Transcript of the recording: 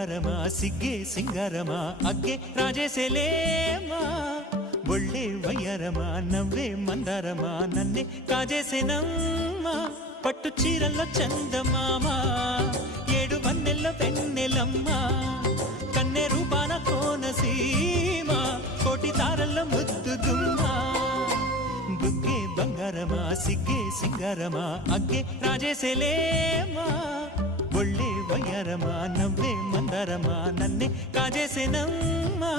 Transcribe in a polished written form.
బంగారమా సిగ్గే సింగారమా అగ్గే రాజేసేలేమా ఒళ్ళే వయ్యారమా నవ్వే మందారమా నన్నే కాజేసేనమ్మా పట్టు చీరల్లో చందమామా ఏడు వన్నెల్లో వెన్నెలమ్మా కన్నె రూపాన కోనసీమ కోటి తారల్లో ముద్దుగుమ్మా బుగ్గే బంగారమా సిగ్గే సింగారమా అగ్గే రాజేసేలేమా ఒళ్ళే వయ్యారమా నవ్వే మందారమా నన్నే కాజేసేనమ్మా